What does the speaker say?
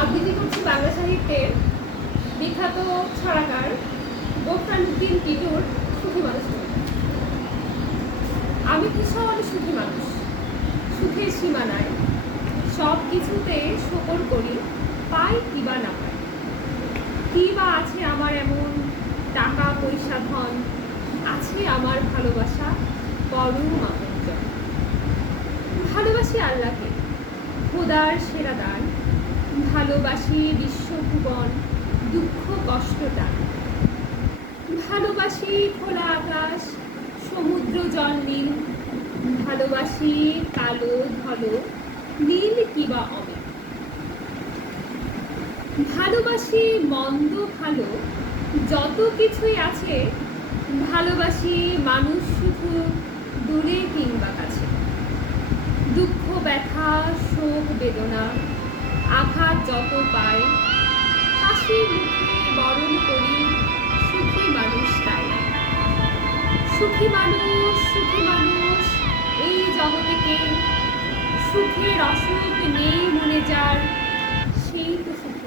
আবৃত্তি করছি বাংলা সাহিত্যের বিখ্যাত ছড়াকার গোফরানউদ্দিন টিটুর সুখী মানুষ কবিতা। আমি ভীষণ সুখী মানুষ, সুখের সীমা নাই, সব কিছুতে শকর করি, পাই কিবা না পাই। কি বা আছে আমার এমন, টাকা পয়সা ধন, আছে আমার ভালোবাসা পরম আপনজন। ভালোবাসি আল্লাহকে, খোদার সেরা দান, ভালোবাসি বিশ্বভুবন, দুঃখ কষ্টটা। ভালোবাসি খোলা আকাশ, সমুদ্র জল নীল, ভালোবাসি কালো ধলো নীল কিবা অমিল। ভালোবাসি মন্দ ভালো যত কিছুই আছে, ভালোবাসি মানুষ শুধু দূরে কিংবা কাছে। দুঃখ ব্যথা শোক বেদনা আঘাত যত পায়, হাসি মুখে বরণ করি সুখী মানুষ তাই। সুখী মানুষ এই জগতে কে, সুখের অসুখ নেই মনে যার, সেই তো সুখী।